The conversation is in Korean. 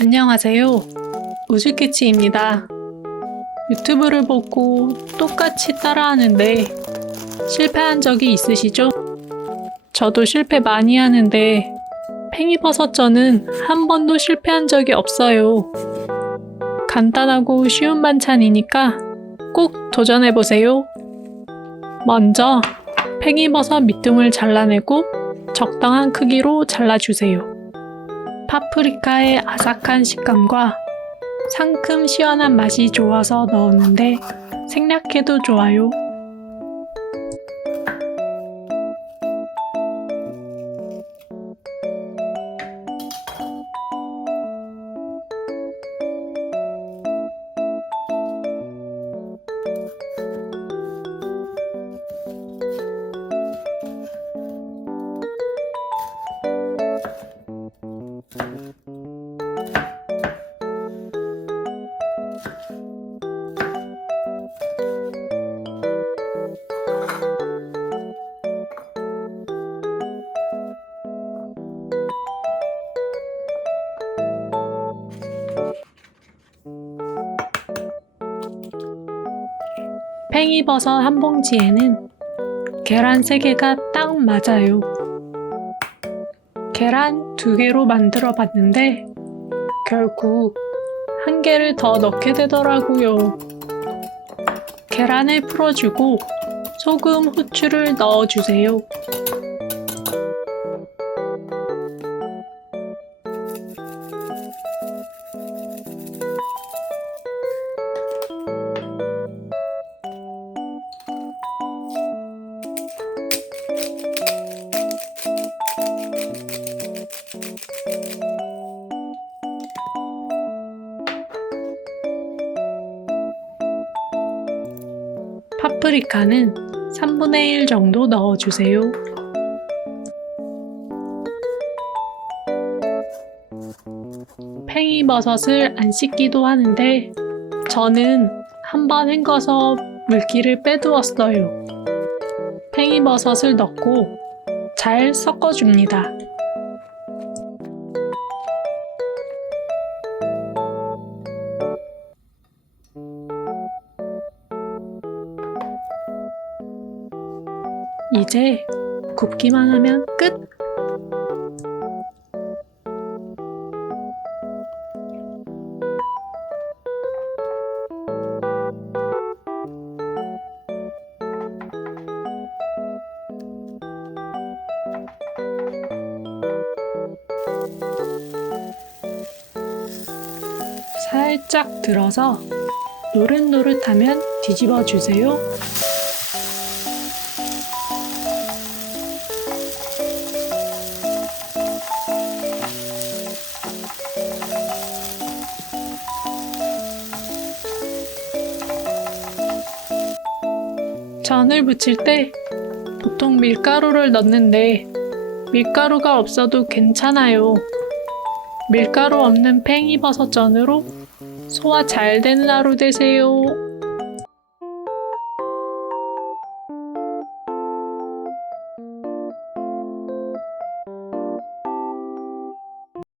안녕하세요. 우즈키치입니다. 유튜브를 보고 똑같이 따라하는데 실패한 적이 있으시죠? 저도 실패 많이 하는데 팽이버섯전은 한 번도 실패한 적이 없어요. 간단하고 쉬운 반찬이니까 꼭 도전해보세요. 먼저 팽이버섯 밑둥을 잘라내고 적당한 크기로 잘라주세요. 파프리카의 아삭한 식감과 상큼 시원한 맛이 좋아서 넣었는데 생략해도 좋아요. 팽이버섯 한 봉지에는 계란 3개가 딱 맞아요. 계란 2개로 만들어 봤는데 결국 1개를 더 넣게 되더라고요. 계란을 풀어주고 소금, 후추를 넣어주세요. 파프리카는 3분의 1 정도 넣어주세요. 팽이버섯을 안 씻기도 하는데 저는 한번 헹궈서 물기를 빼두었어요. 팽이버섯을 넣고 잘 섞어줍니다. 이제 굽기만 하면 끝! 살짝 들어서 노릇노릇하면 뒤집어 주세요. 전을 부칠 때 보통 밀가루를 넣는데 밀가루가 없어도 괜찮아요. 밀가루 없는 팽이버섯전으로 소화 잘 되는 하루 되세요.